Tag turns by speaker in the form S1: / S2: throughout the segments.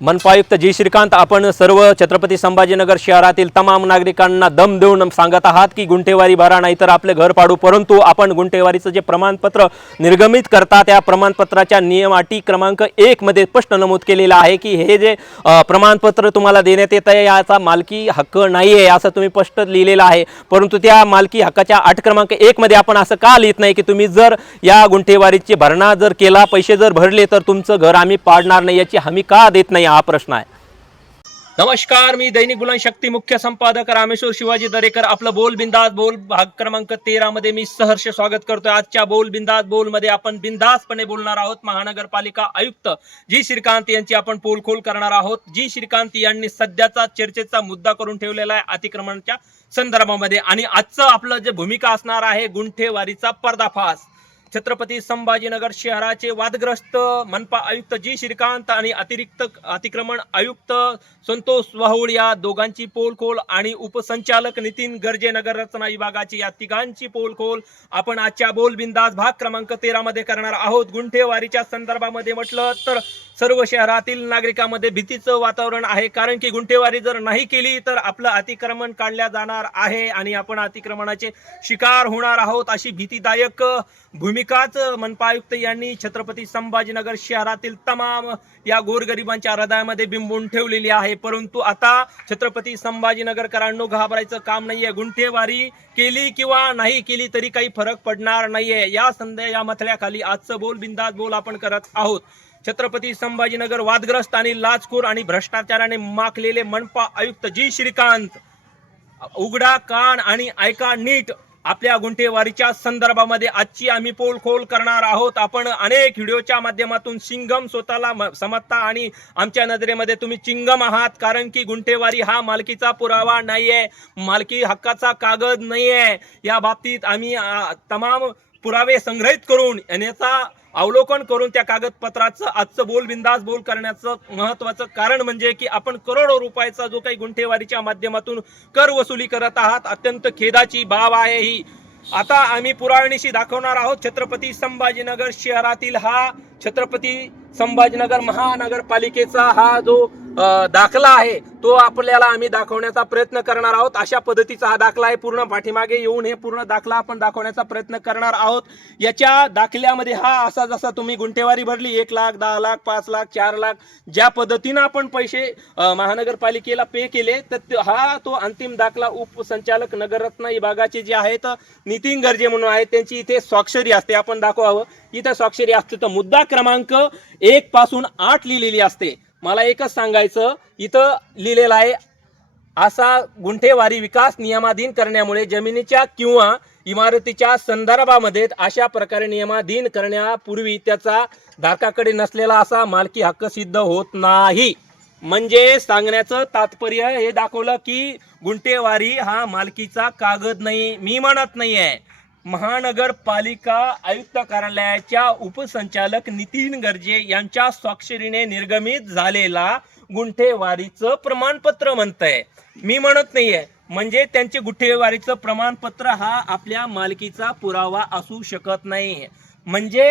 S1: मनपा आयुक्त जी. श्रीकांत आपण सर्व छत्रपती संभाजीनगर शहरातील तमाम नागरिकांना दम देऊन सांगत आहात की गुंठेवारी भरा नाही तर आपले घर पाडू. परंतु आपण गुंठेवारीचं जे प्रमाणपत्र निर्गमित करता त्या प्रमाणपत्राच्या नियम अटी क्रमांक एकमध्ये स्पष्ट नमूद केलेलं आहे की हे जे प्रमाणपत्र तुम्हाला देण्यात येत आहे याचा मालकी हक्क नाही आहे असं तुम्ही स्पष्ट लिहिलेलं आहे. परंतु त्या मालकी हक्काच्या अट क्रमांक एकमध्ये आपण असं का लिहित नाही की तुम्ही जर या गुंठेवारीची भरणा जर केला पैसे जर भरले तर तुमचं घर आम्ही पाडणार नाही याची हमी का देत नाही? हा प्रश्न आहे. नमस्कार मी दैनिक बुलंद शक्ती मुख्य संपादक रामेश्वर शिवाजी दरेकर. आपलं बोल बिंदास बोल भाग क्रमांक तेरा मध्ये मी सहर्ष स्वागत करतोय. आजच्या बोल बिंदास बोलमध्ये आपण बिंदासपणे बोलणार आहोत महानगरपालिका आयुक्त जी श्रीकांत यांची आपण पोलखोल करणार आहोत. जी श्रीकांत यांनी सध्याचा चर्चेचा मुद्दा करून ठेवलेला आहे अतिक्रमणाच्या संदर्भामध्ये. आणि आजचं आपलं जे भूमिका असणार आहे गुंठेवारीचा पर्दाफाश. छत्रपती संभाजीनगर शहराचे वादग्रस्त मनपा आयुक्त जी. श्रीकांत आणि अतिरिक्त अतिक्रमण आयुक्त संतोष वाहुळ या दोघांची पोलखोल आणि उपसंचालक नितीन गर्जे नगर रचना विभागाची या तिघांची पोलखोल आपण आजच्या बोल बिंदास भाग क्रमांक तेरा मध्ये करणार आहोत. गुंठेवारीच्या संदर्भामध्ये म्हटलं तर सर्व शहरातील नागरिकांमध्ये भीतीचं वातावरण आहे. कारण की गुंठेवारी जर नाही केली तर आपलं अतिक्रमण काढल्या जाणार आहे आणि आपण अतिक्रमणाचे शिकार होणार आहोत अशी भीतीदायक भूमिकाच मनपा आयुक्त यांनी छत्रपती संभाजीनगर शहरातील तमाम या गोरगरिबांच्या हृदयामध्ये बिंबून ठेवलेली आहे. परंतु आता छत्रपती संभाजीनगरकरांनो घाबरायचं काम नाहीये. गुंठेवारी केली किंवा नाही केली तरी काही फरक पडणार नाहीये. या संध्या या मथल्याखाली आजचं बोल बिंदास बोल आपण करत आहोत. छत्रपती संभाजीनगर वादग्रस्त आणि लाचखोर आणि भ्रष्टाचाराने माखलेले मनपा आयुक्त जी. श्रीकांत. उघडा कान आणि ऐका नीट. आपल्या गुंठेवारीच्या संदर्भामध्ये आजची आम्ही पोलखोल करणार आहोत. आपण अनेक व्हिडिओच्या माध्यमातून चिंगम स्वतःला म- समजता आणि आमच्या नजरेमध्ये तुम्ही चिंगम आहात. कारण की गुंठेवारी हा मालकीचा पुरावा नाहीये. मालकी हक्काचा कागद नाहीये. या बाबतीत आम्ही तमाम पुरावे संग्रहित करून याचा अवलोकन करून त्या कागदपत्राचं आजचं बोल बिंदास बोल करण्याचं महत्वाचं कारण म्हणजे की आपण करोडो रुपयाचा जो काही गुंठेवारीच्या माध्यमातून कर वसुली करत आहात अत्यंत खेदाची बाब आहे ही. आता आम्ही पुराणीशी दाखवणार आहोत छत्रपती संभाजीनगर शहरातील हा छत्रपती संभाजीनगर महानगरपालिकेचा हा जो दाखला आहे तो आपल्याला आम्ही दाखवण्याचा प्रयत्न करणार आहोत. अशा पद्धतीचा हा दाखला आहे. पूर्ण पाठीमागे येऊन हे पूर्ण दाखला आपण दाखवण्याचा प्रयत्न करणार आहोत. याच्या दाखल्यामध्ये हा असा जसा तुम्ही गुंठेवारी भरली एक लाख दहा लाख पाच लाख चार लाख ज्या पद्धतीनं आपण पैसे महानगरपालिकेला पे केले तर हा तो अंतिम दाखला उपसंचालक नगररत्न विभागाचे जे आहेत नितीन गर्जे म्हणून आहेत त्यांची इथे स्वाक्षरी असते. आपण दाखवावं. इथं स्वाक्षरी असते. तर मुद्दा क्रमांक एक पासून आठ लिहिलेली असते. मला एकच सांगायचं इथं लिहिलेलं आहे असा गुंठेवारी विकास नियमाधीन करण्यामुळे जमिनीच्या किंवा इमारतीच्या संदर्भामध्ये अशा प्रकारे नियमाधीन करण्यापूर्वी त्याचा धारकाकडे नसलेला असा मालकी हक्क सिद्ध होत नाही. म्हणजे सांगण्याचं तात्पर्य हे दाखवलं की गुंठेवारी हा मालकीचा कागद नाही. मी म्हणत नाही आहे महानगरपालिका आयुक्त कार्यालयाच्या उपसंचालक नितीन गर्जे यांच्या स्वाक्षरीने निर्गमित झालेला गुंठेवारीचं प्रमाणपत्र म्हणतंय. मी म्हणत नाहीये. म्हणजे त्यांचे गुंठेवारीचं प्रमाणपत्र हा आपल्या मालकीचा पुरावा असू शकत नाही. म्हणजे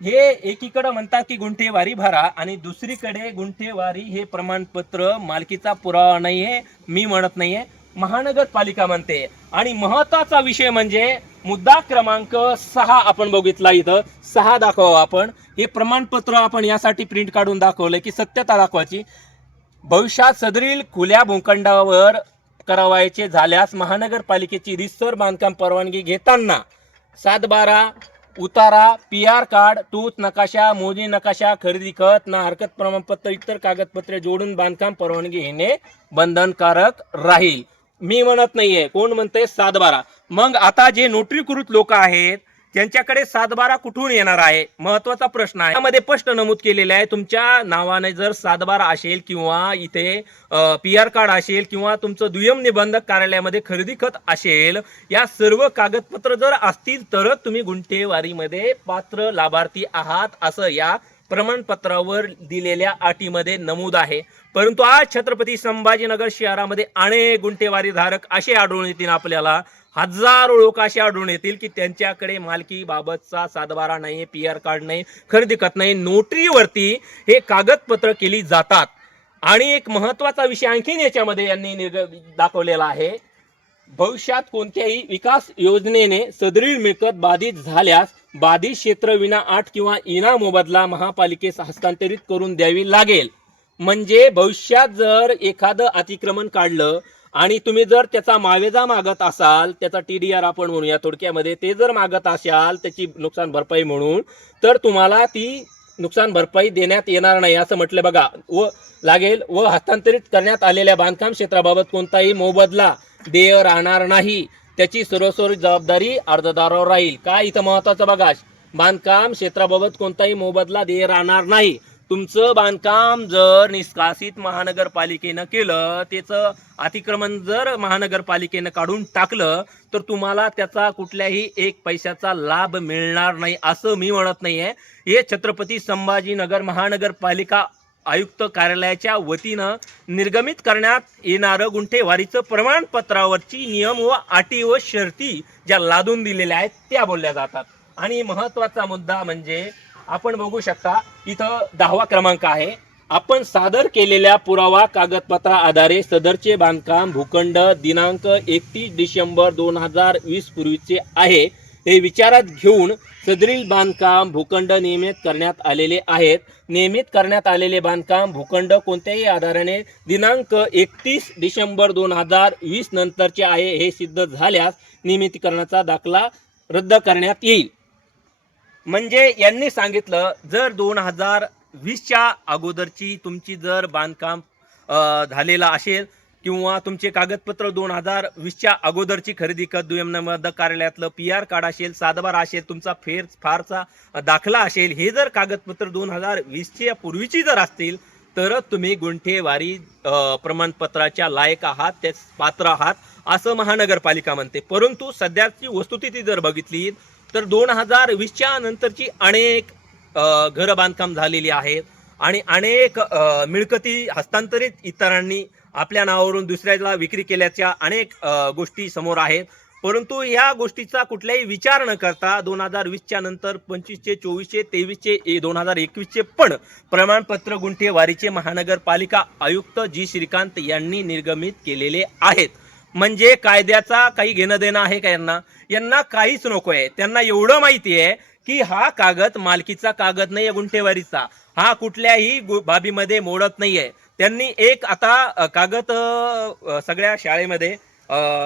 S1: हे एकीकडे म्हणतात की गुंठेवारी भरा आणि दुसरीकडे गुंठेवारी हे प्रमाणपत्र मालकीचा पुरावा नाहीये. मी म्हणत नाहीये. महानगरपालिका म्हणते. आणि महत्त्वाचा विषय म्हणजे मुद्दा क्रमांक सहा आपण बघितला इथं. सहा दाखवा आपण. हे प्रमाणपत्र आपण यासाठी प्रिंट काढून दाखवलंय की सत्यता दाखवायची. भविष्यात सदरील खुल्या भूखंडावर करावायचे झाल्यास महानगरपालिकेची रिसर बांधकाम परवानगी घेताना सातबारा उतारा पी आर कार्ड टूच नकाशा मोदी नकाशा खरेदी खत ना हरकत प्रमाणपत्र इतर कागदपत्रे जोडून बांधकाम परवानगी घेणे बंधनकारक राहील. मी म्हणत नाहीये. कोण म्हणते सातबारा. मग आता जे नोटरीकृत लोक आहेत त्यांच्याकडे सातबारा कुठून येणार आहे? महत्त्वाचा प्रश्न आहे. त्यामध्ये स्पष्ट नमूद केलेलं आहे. तुमच्या नावाने जर सातबारा असेल किंवा इथे पी आर कार्ड असेल किंवा तुमचं दुय्यम निबंधक कार्यालयामध्ये खरेदी खत असेल या सर्व कागदपत्र जर असतील तरच तुम्ही गुंठेवारीमध्ये पात्र लाभार्थी आहात असं या प्रमाणपत्रावर दिलेल्या अटीमध्ये नमूद आहे. परंतु आज छत्रपती संभाजीनगर शहरामध्ये अनेक गुंठेवारी धारक असे आढळून येतील आपल्याला. हजारो लोक असे आढळून येतील की त्यांच्याकडे मालकीबाबतचा सातबारा नाही पी आर कार्ड नाही खरेदी करत नाही नोटरीवरती हे कागदपत्र केली जातात. आणि एक महत्त्वाचा विषय आणखीन याच्यामध्ये यांनी निर्ग दाखवलेला आहे. भविष्यात कोणत्याही विकास योजनेने सदरील मिळकत बाधित झाल्यास बाधित क्षेत्र विना आठ किंवा इना मोबदला महापालिकेस हस्तांतरित करून द्यावी लागेल. म्हणजे भविष्यात जर एखादं अतिक्रमण काढलं आणि तुम्ही जर त्याचा मावेजा मागत असाल त्याचा टी डी आर आपण म्हणूया थोडक्यामध्ये ते जर मागत असाल त्याची नुकसान भरपाई म्हणून तर तुम्हाला ती नुकसान भरपाई देण्यात येणार नाही असं म्हटलं बघा. व लागेल व हस्तांतरित करण्यात आलेल्या बांधकाम क्षेत्राबाबत कोणताही मोबदला देय राहणार नाही. त्याची सर्वस्वी जबाबदारी अर्जदारावर राहील. काय इथं महत्वाचं बघा? बांधकाम क्षेत्राबाबत कोणताही मोबदला देय राहणार नाही. तुमचं बांधकाम जर निष्कासित महानगरपालिकेनं केलं त्याचं अतिक्रमण जर महानगरपालिकेनं काढून टाकलं तर तुम्हाला त्याचा कुठल्याही एक पैशाचा लाभ मिळणार नाही असं मी म्हणत नाही आहे हे छत्रपती संभाजीनगर महानगरपालिका आयुक्त कार्यालयाच्या वतीनं निर्गमित करण्यात येणारं गुंठेवारीचं प्रमाणपत्रावरची नियम व अटी व शर्ती ज्या लादून दिलेल्या आहेत त्या बोलल्या जातात. आणि महत्त्वाचा मुद्दा म्हणजे आपण बघू शकता इथं दहावा क्रमांक आहे. आपण सादर केलेल्या पुरावा कागदपत्रा आधारे सदरचे बांधकाम भूखंड दिनांक एकतीस डिसेंबर दोन हजार वीस पूर्वीचे आहे हे विचारात घेऊन सदरील बांधकाम भूखंड नियमित करण्यात आलेले आहेत. नियमित करण्यात आलेले बांधकाम भूखंड कोणत्याही आधाराने दिनांक एकतीस डिसेंबर दोन हजार वीस नंतरचे आहे हे सिद्ध झाल्यास नियमितीकरणाचा दाखला रद्द करण्यात येईल. म्हणजे यांनी सांगितलं जर दोन हजार वीसच्या अगोदरची तुमची जर बांधकाम अ, झालेलं असेल किंवा तुमचे कागदपत्र दोन हजार वीसच्या अगोदरची खरेदी कर दुय्यम कार्यालयातलं पी आर कार्ड असेल सातबार असेल तुमचा फेर फारचा दाखला असेल हे जर कागदपत्र दोन हजार वीसच्या पूर्वीची जर असतील तरच तुम्ही गुंठेवारी प्रमाणपत्राच्या लायक आहात ते पात्र आहात असं महानगरपालिका म्हणते. परंतु सध्याची वस्तुस्थिती जर बघितली तर दोन हजार वीसच्या नंतरची अनेक घरं बांधकाम झालेली आहेत आणि अनेक मिळकती हस्तांतरित इतरांनी आपल्या नावावरून दुसऱ्याला विक्री केल्याच्या अनेक गोष्टी समोर आहेत. परंतु या गोष्टीचा कुठलाही विचार न करता दोन हजार वीसच्या नंतर पंचवीसचे चोवीसशे तेवीसचे दोन हजार एकवीसचे पण प्रमाणपत्र गुंठेवारीचे महानगरपालिका आयुक्त जी. श्रीकांत यांनी निर्गमित केलेले आहेत. म्हणजे कायद्याचा काही घेणं देणं आहे का यांना? यांना काहीच नको आहे त्यांना एवढं माहिती आहे की हा कागद मालकीचा कागद नाही आहे गुंठेवारीचा. हा कुठल्याही बाबीमध्ये मोडत नाहीये. त्यांनी एक आता कागद सगळ्या शाळेमध्ये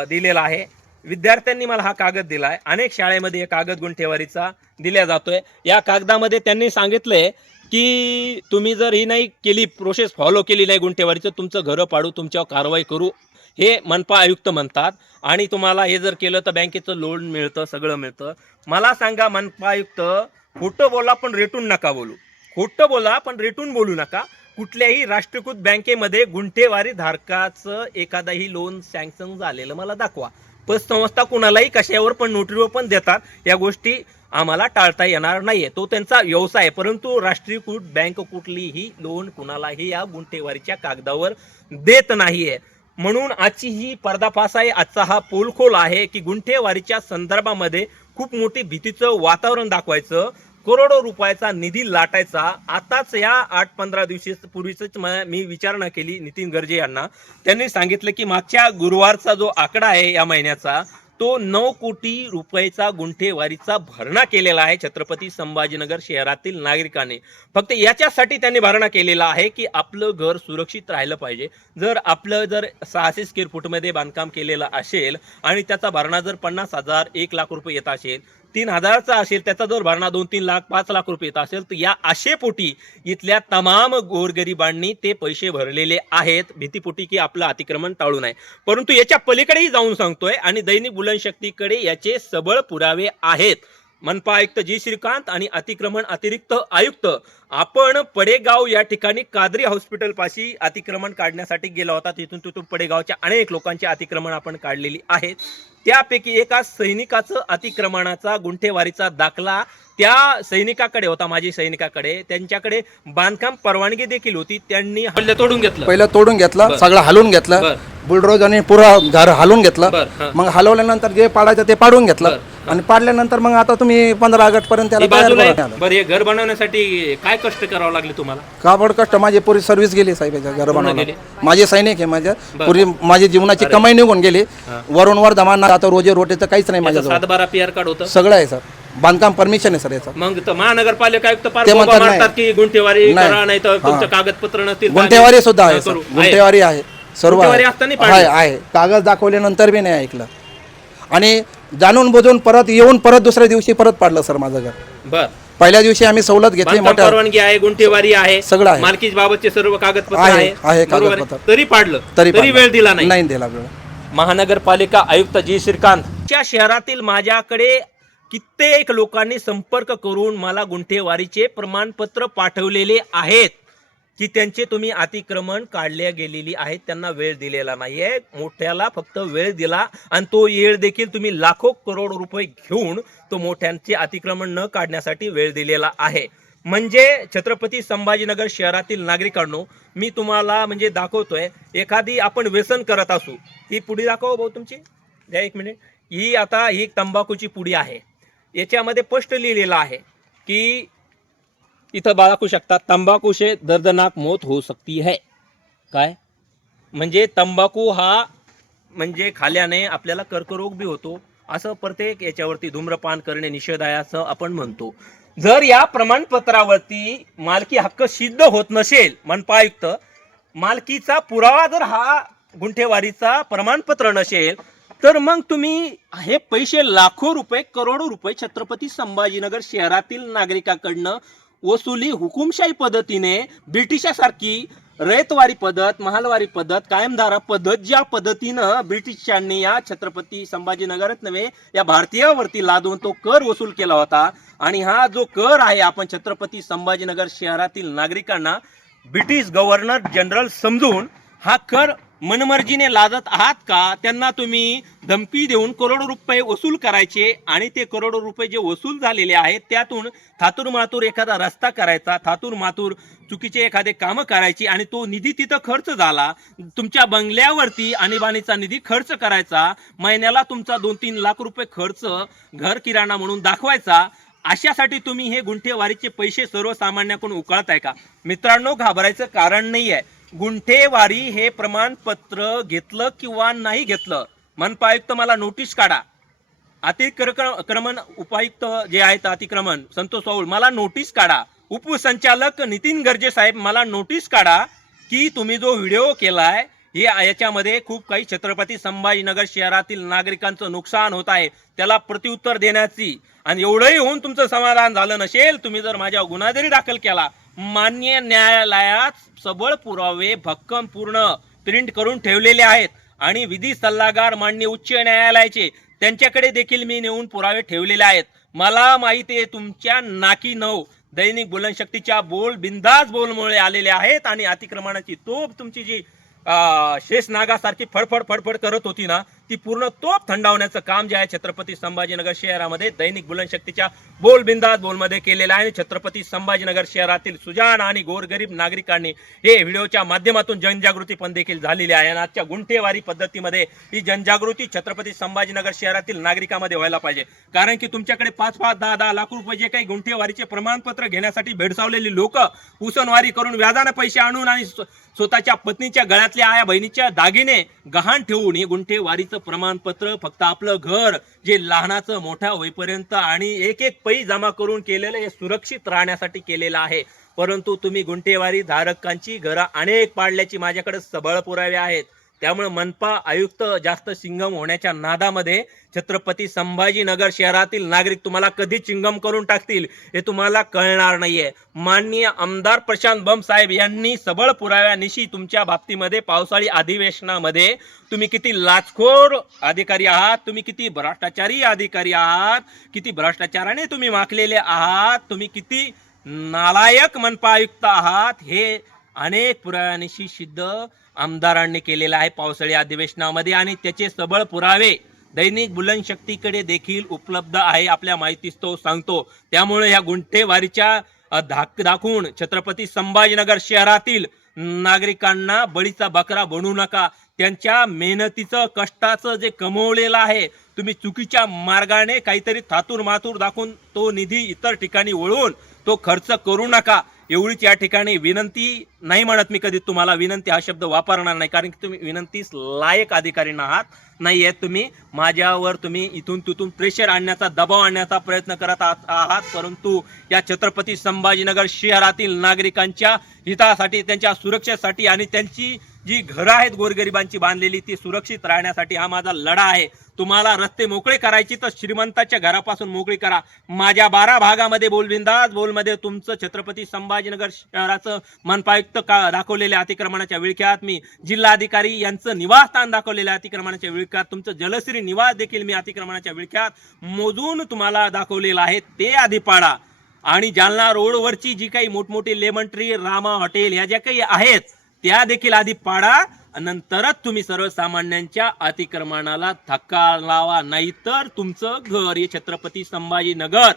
S1: दिलेला आहे. विद्यार्थ्यांनी मला हा कागद दिलाय. अनेक शाळेमध्ये हे कागद गुंठेवारीचा दिला जातोय. या कागदामध्ये त्यांनी सांगितलंय की तुम्ही जर ही नाही केली प्रोसेस फॉलो केली नाही गुंठेवारीचं तुमचं घरं पाडू तुमच्यावर कारवाई करू हे मनपा आयुक्त म्हणतात. आणि तुम्हाला हे जर केलं तर बँकेचं लोन मिळतं सगळं मिळतं. मला सांगा मनपा आयुक्त खोटं बोला पण रेटून नका बोलू. खोटं बोला पण रेटून बोलू नका. कुठल्याही राष्ट्रीयकृत बँकेमध्ये गुंठेवारी धारकाचं एखादाही लोन सँक्शन झालेलं मला दाखवा. पतसंस्था कुणालाही कशावर पण नोटरीवर पण देतात. या गोष्टी आम्हाला टाळता येणार नाहीये. तो त्यांचा व्यवसाय आहे. परंतु राष्ट्रीयकृत बँक कुठलीही लोन कुणालाही या गुंठेवारीच्या कागदावर देत नाहीये. म्हणून आजची ही पर्दाफाश आहे. आजचा हा पोलखोल आहे की गुंठेवारीच्या संदर्भामध्ये खूप मोठी भीतीचं वातावरण दाखवायचं. करोडो रुपयाचा निधी लाटायचा. आताच या आठ पंधरा दिवशी पूर्वीच मी विचारणा केली नितीन गर्जे यांना. त्यांनी सांगितलं की मागच्या गुरुवारचा जो आकडा आहे या महिन्याचा तो नऊ कोटी रुपयाचा गुंठेवारीचा भरणा केलेला आहे छत्रपती संभाजीनगर शहरातील नागरिकांनी. फक्त याच्यासाठी त्यांनी भरणा केलेला आहे की आपलं घर सुरक्षित राहिलं पाहिजे. जर आपलं जर सहाशे स्क्वेअर फूटमध्ये बांधकाम केलेलं असेल आणि त्याचा भरणा जर पन्नास हजार एक लाख रुपये येत असेल तीन हजारचा असेल त्याचा जर भरणा दोन तीन लाख पाच लाख रुपयेचा असेल तर या आशेपोटी इथल्या तमाम गोरगरिबांनी ते पैसे भरलेले आहेत. भीतीपोटी की आपलं अतिक्रमण टाळू नये. परंतु याच्या पलीकडेही जाऊन सांगतोय आणि दैनिक बुलनशक्तीकडे याचे सबळ पुरावे आहेत. मनपा आयुक्त जी. श्रीकांत आणि अतिक्रमण अतिरिक्त आयुक्त आपण पडेगाव या ठिकाणी कादरी हॉस्पिटल पाशी अतिक्रमण काढण्यासाठी गेला होता. तिथून तिथून पडेगावच्या अनेक लोकांचे अतिक्रमण आपण काढलेली आहेत त्यापैकी एका सैनिकाचं अतिक्रमणाचा गुंठेवारीचा दाखला त्या सैनिकाकडे होता माजी सैनिकाकडे. त्यांच्याकडे बांधकाम परवानगी देखील होती. त्यांनी हल्ले तोडून घेतलं.
S2: पहिलं तोडून घेतलं. सगळं हलवून घेतलं.
S1: बर.
S2: बुलडोजरने पुरा घर हलवून घेतलं. मग हलवल्यानंतर जे पाडायचं ते पाडून घेतलं. आणि पाडल्यानंतर मग आता तुम्ही पंधरा ऑगस्ट पर्यंत त्याला
S1: ही
S2: तयार
S1: बाजूला. बरं हे घर बनवण्यासाठी काय कष्ट करावं लागले तुम्हाला?
S2: कापड कष्ट? माझी पुरी सर्व्हिस गेली साहेब याच्या घर बनवलं
S1: गेली?
S2: माझे सैनिक आहे माझ्या पुरी माझी जीवनाची कमाई निघून गेली. वरून वर दमान आता रोजे रोटे तर काहीच नाही माझ्याजवळ.
S1: सात बारा पी आर कार्ड होतं?
S2: सगळं आहे सर. बांधकाम परमिशन आहे सर याचं.
S1: मग तर महानगरपालिका आयुक्त पार
S2: ते
S1: बोबा
S2: म्हणतात
S1: मारतात. की गुंठेवारी
S2: नाही.
S1: करा नाही तर तुमचं कागदपत्र नसतील तर
S2: गुंठेवारी
S1: आम्ही
S2: सुद्धा आहे सर.
S1: करू.
S2: गुंठेवारी आहे. सर्व
S1: गुंठेवारी
S2: आहे.
S1: असताना पाडली?
S2: आहे आहे. कागद दाखवल्यानंतर बी नाही ऐकलं. आणि जाणून बुजून परत येऊन परत दुसऱ्या दिवशी परत पाडलं सर माझं घर.
S1: बर.
S2: पहिल्या दिवशी आम्ही सवलत घेतली
S1: बांधकाम
S2: मोठ्या
S1: परवानगी आहे गुंठेवारी आहे
S2: सगळं आहे.
S1: मालकीच बाबतचे सर्व कागदपत्र
S2: आहे,
S1: आहे.
S2: आहे
S1: बरोबर
S2: कागदपत्र.
S1: तरी पाडलं.
S2: तरी
S1: तरी
S2: पाडलं.
S1: वेळ दिला नाही.
S2: नाही दिला वेळ.
S1: महानगरपालिका आयुक्त जी. श्रीकांत. च्या शहरातील माझ्याकडे कित्येक लोकांनी संपर्क करून मला गुंठेवारीचे प्रमाणपत्र पाठवलेले आहेत. की त्यांचे तुम्ही अतिक्रमण काढल्या गेलेली आहेत त्यांना वेळ दिलेला नाहीये. मोठ्याला फक्त वेळ दिला आणि तो वेळ देखील तुम्ही लाखो करोड रुपये घेऊन तो मोठ्यांचे अतिक्रमण न काढण्यासाठी वेळ दिलेला आहे. म्हणजे छत्रपती संभाजीनगर शहरातील नागरिकांनो मी तुम्हाला म्हणजे दाखवतोय एखादी आपण व्यसन करत असू ही पुढी दाखव भाऊ तुमची. द्या एक मिनिट. ही आता ही तंबाखूची पुडी आहे. याच्यामध्ये स्पष्ट लिहिलेलं आहे की इथं बाळगू शकता तंबाखूचे दर्दनाक मौत होऊ सकती है. काय? म्हणजे तंबाखू हा म्हणजे खाल्याने आपल्याला कर्करोग बी होतो. असं प्रत्येक याच्यावरती धूम्रपान करणे निषेध आहे असं आपण म्हणतो. जर या प्रमाणपत्रावरती मालकी हक्क सिद्ध होत नसेल मनपा आयुक्त मालकीचा पुरावा जर हा गुंठेवारीचा प्रमाणपत्र नसेल तर मग तुम्ही हे पैसे लाखो रुपये करोडो रुपये छत्रपती संभाजीनगर शहरातील नागरिकाकडनं वसुली हुकुमशाही पद्धतीने ब्रिटिशासारखी रयतवारी पद्धत महालवारी पद्धत कायमधारा पद्धत ज्या पद्धतीनं ब्रिटिशांनी या छत्रपती संभाजीनगरच नव्हे या भारतीयावरती लादून तो कर वसूल केला होता. आणि हा जो कर आहे आपण छत्रपती संभाजीनगर शहरातील नागरिकांना ब्रिटिश गव्हर्नर जनरल समजून हा कर मनमर्जीने लादत आहात का? त्यांना तुम्ही धमकी देऊन करोडो रुपये वसूल करायचे आणि ते करोडो रुपये जे वसूल झालेले आहेत त्यातून थातूर मातूर एखादा रस्ता करायचा थातूर मातूर चुकीचे एखादे कामं करायची आणि तो निधी तिथं खर्च झाला तुमच्या बंगल्यावरती आणीबाणीचा निधी खर्च करायचा महिन्याला तुमचा दोन तीन लाख रुपये खर्च घर किराणा म्हणून दाखवायचा अशासाठी तुम्ही हे गुंठेवारीचे पैसे सर्वसामान्याकडून उकळताय का? मित्रांनो घाबरायचं कारण नाही आहे गुंठेवारी हे प्रमाणपत्र घेतलं किंवा नाही घेतलं? मनपा आयुक्त मला नोटीस काढा. अतिक्रमण उपायुक्त जे आहेत अतिक्रमण संतोष पाऊल मला नोटीस काढा. उपसंचालक नितीन गर्जे साहेब मला नोटीस काढा की तुम्ही जो व्हिडिओ केलाय हे याच्यामध्ये खूप काही छत्रपती संभाजीनगर शहरातील नागरिकांचं नुकसान होत आहे. त्याला प्रत्युत्तर देण्याची. आणि एवढंही होऊन तुमचं समाधान झालं नसेल तुम्ही जर माझ्या गुन्हा जरी दाखल केला मान्य न्यायालयात सबळ पुरावे भक्कम पूर्ण प्रिंट करून ठेवलेले आहेत आणि विधी सल्लागार मान्य उच्च न्यायालयाचे त्यांच्याकडे देखील मी नेऊन पुरावे ठेवलेले आहेत. मला माहिती आहे तुमच्या नाकी नऊ दैनिक बुलनशक्तीच्या बोल बिंदास बोलमुळे आलेले आहेत आणि अतिक्रमणाची तोप तुमची जी शेष शेषनागासारखी फडफड फडफड करत होती ना ती पूर्ण तोप थंडावण्याचं काम जे आहे छत्रपती संभाजीनगर शहरामध्ये दैनिक बुलनशक्तीच्या बोलबिंदात बोलमध्ये केलेलं आहे. छत्रपती संभाजीनगर शहरातील सुजाण आणि गोरगरीब नागरिकांनी हे व्हिडिओच्या माध्यमातून जनजागृती पण देखील झालेली आहे. आणि आजच्या गुंठेवारी पद्धतीमध्ये ही जनजागृती छत्रपती संभाजीनगर शहरातील नागरिकांमध्ये व्हायला पाहिजे. कारण की तुमच्याकडे पाच पाच दहा दहा लाख रुपये जे काही गुंठेवारीचे प्रमाणपत्र घेण्यासाठी भेडसावलेली लोक उसनवारी करून व्याजाने पैसे आणून आणि स्वतःच्या पत्नीच्या गळ्यातल्या आया बहिणीच्या दागिने गहाण ठेवून हे गुंठेवारीचं प्रमाणपत्र फक्त आपलं घर जे लहानाचं मोठ्या होईपर्यंत आणि एक एक पै जमा करून केलेलं हे सुरक्षित राहण्यासाठी केलेलं आहे. परंतु तुम्ही गुंठेवारी धारकांची घरं अनेक पाडल्याची माझ्याकडे सबळ पुरावे आहेत. त्यामुळे मनपा आयुक्त जास्त चिंगम होण्याच्या नादामध्ये छत्रपती संभाजीनगर शहरातील नागरिक तुम्हाला कधी चिंगम करून टाकतील हे तुम्हाला कळणार नाहीये. माननीय आमदार प्रशांत बम साहेब यांनी सबळ पुराव्यानिशी तुमच्या बाबतीमध्ये पावसाळी अधिवेशनामध्ये तुम्ही किती लाचखोर अधिकारी आहात तुम्ही किती भ्रष्टाचारी अधिकारी आहात किती भ्रष्टाचाराने तुम्ही माखलेले आहात तुम्ही किती नालायक मनपा आयुक्त आहात हे अनेक पुराव्यानिशी सिद्ध आमदारांनी केलेलं आहे पावसाळी अधिवेशनामध्ये आणि त्याचे सबळ पुरावे दैनिक बुलनशक्तीकडे देखील उपलब्ध आहे आपल्या माहितीस तो सांगतो. त्यामुळे ह्या गुंठेवारीच्या धाक दाखवून छत्रपती संभाजीनगर शहरातील नागरिकांना बळीचा बकरा बनवू नका. त्यांच्या मेहनतीचं कष्टाचं जे कमवलेलं आहे तुम्ही चुकीच्या मार्गाने काहीतरी थातूर मातूर दाखवून तो निधी इतर ठिकाणी वळवून तो खर्च करू नका. एवढीच या ठिकाणी विनंती नाही म्हणत मी कधी तुम्हाला विनंती हा शब्द वापरणार नाही कारण की तुम्ही विनंतीस लायक अधिकारी आहात नाही आहेत तुम्ही माझ्यावर तुम्ही इथून तिथून प्रेशर आणण्याचा दबाव आणण्याचा प्रयत्न करत आहात आहात. परंतु या छत्रपती संभाजीनगर शहरातील नागरिकांच्या हितासाठी त्यांच्या सुरक्षेसाठी आणि त्यांची जी घरं आहेत गोरगरिबांची बांधलेली ती सुरक्षित राहण्यासाठी हा माझा लढा आहे. तुम्हाला रस्ते मोकळे करायची तर श्रीमंताच्या घरापासून मोकळी करा. माझ्या बारा भागामध्ये बोलबिंदाज बोलमध्ये तुमचं छत्रपती संभाजीनगर शहराचं मनपायुक्त का दाखवलेल्या अतिक्रमणाच्या विळख्यात मी जिल्हाधिकारी यांचं निवासस्थान दाखवलेल्या अतिक्रमणाच्या विळख्यात तुमचं जलश्री निवास देखील मी अतिक्रमणाच्या विळख्यात मोजून तुम्हाला दाखवलेलं आहे. ते आधी पाडा आणि जालना रोडवरची जी काही मोठमोठी लेमन ट्री रामा हॉटेल ह्या ज्या काही आहेत त्या देखील आधी पाडा नंतरच तुम्ही सर्वसामान्यांच्या अतिक्रमणाला धक्का लावा. नाहीतर तुमचं घर हे छत्रपती संभाजीनगर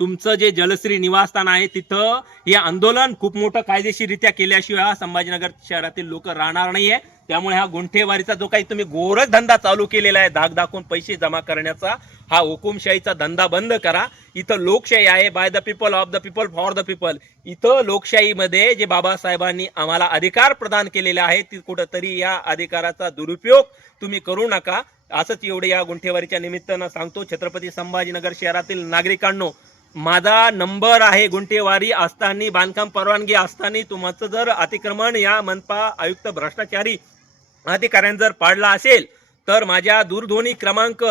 S1: तुमचं जे जलश्री निवासस्थान आहे तिथं हे आंदोलन खूप मोठं कायदेशीररित्या केल्याशिवाय संभाजीनगर शहरातील लोक राहणार नाहीये. त्यामुळे हा गुंठेवारीचा जो काही तुम्ही गोरख धंदा चालू केलेला आहे धाक दाखवून पैसे जमा करण्याचा हा हुकुमशाहीचा धंदा बंद करा. इथं लोकशाही आहे by the people of the people for the people इथं लोकशाहीमध्ये जे बाबासाहेबांनी आम्हाला अधिकार प्रदान केलेले आहेत ती कुठंतरी या अधिकाराचा दुरुपयोग तुम्ही करू नका. असंच एवढे या गुंठेवारीच्या निमित्तानं सांगतो छत्रपती संभाजीनगर शहरातील नागरिकांनो माझा नंबर आहे गुंठेवारी असताना बांधकाम परवानगी असताना तुमचं जर अतिक्रमण या मनपा आयुक्त भ्रष्टाचारी अधिकाऱ्यांनी जर पाडला असेल तर माझ्या दूरध्वनी क्रमांक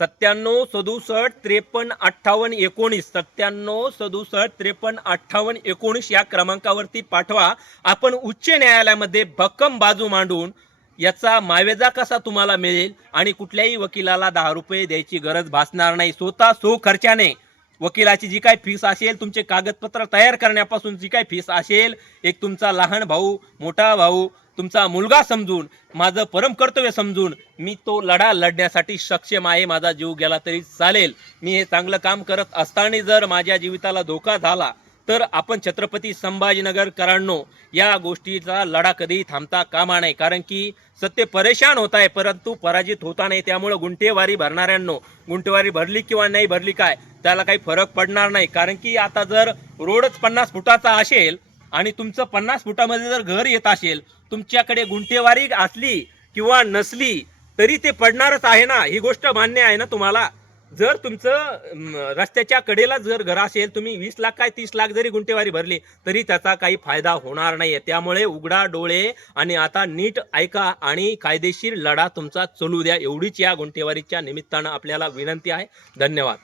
S1: सत्त्याण्णव सदुसष्ट त्रेपन्न अठ्ठावन्न एकोणीस सत्त्याण्णव सदुसष्ट त्रेपन्न अठ्ठावन्न एकोणीस या क्रमांकावरती पाठवा. आपण उच्च न्यायालयामध्ये भक्कम बाजू मांडून याचा मावेजा कसा तुम्हाला मिळेल आणि कुठल्याही वकिलाला दहा रुपये द्यायची गरज भासणार नाही. स्वतः सो खर्चाने वकिलाची जी काय फीस असेल तुमचे कागदपत्र तयार करण्यापासून जी काय फीस असेल एक तुमचा लहान भाऊ मोठा भाऊ तुमचा मुलगा समजून माझं परम कर्तव्य समजून मी तो लढा लढण्यासाठी सक्षम आहे माझा जीव गेला तरी चालेल. मी हे चांगलं काम करत असताना जर माझ्या जीविताला धोका झाला तर आपण छत्रपती संभाजीनगरकरांनो या गोष्टीचा लढा कधीही थांबता कामा नाही कारण की सत्य परेशान होत आहे परंतु पराजित होता नाही त्यामुळं गुंठेवारी भरणाऱ्यांनो गुंठेवारी भरली किंवा नाही भरली काय त्याला काही फरक पडणार नाही. कारण की आता जर रोडच पन्नास फुटाचा असेल आणि तुमचं पन्नास फुटामध्ये जर घर येत असेल तुमच्याकडे गुंठेवारी असली किंवा नसली तरी ते पडणारच आहे ना? ही गोष्ट मान्य आहे ना तुम्हाला? जर तुमचं रस्त्याच्या कडेला जर घर असेल तुम्ही वीस लाख काय तीस लाख जरी गुंठेवारी भरली तरी त्याचा काही फायदा होणार नाही त्यामुळे उघडा डोळे आणि आता नीट ऐका आणि कायदेशीर लढा तुमचा चालू द्या. एवढीच या गुंठेवारीच्या निमित्तानं आपल्याला विनंती आहे. धन्यवाद.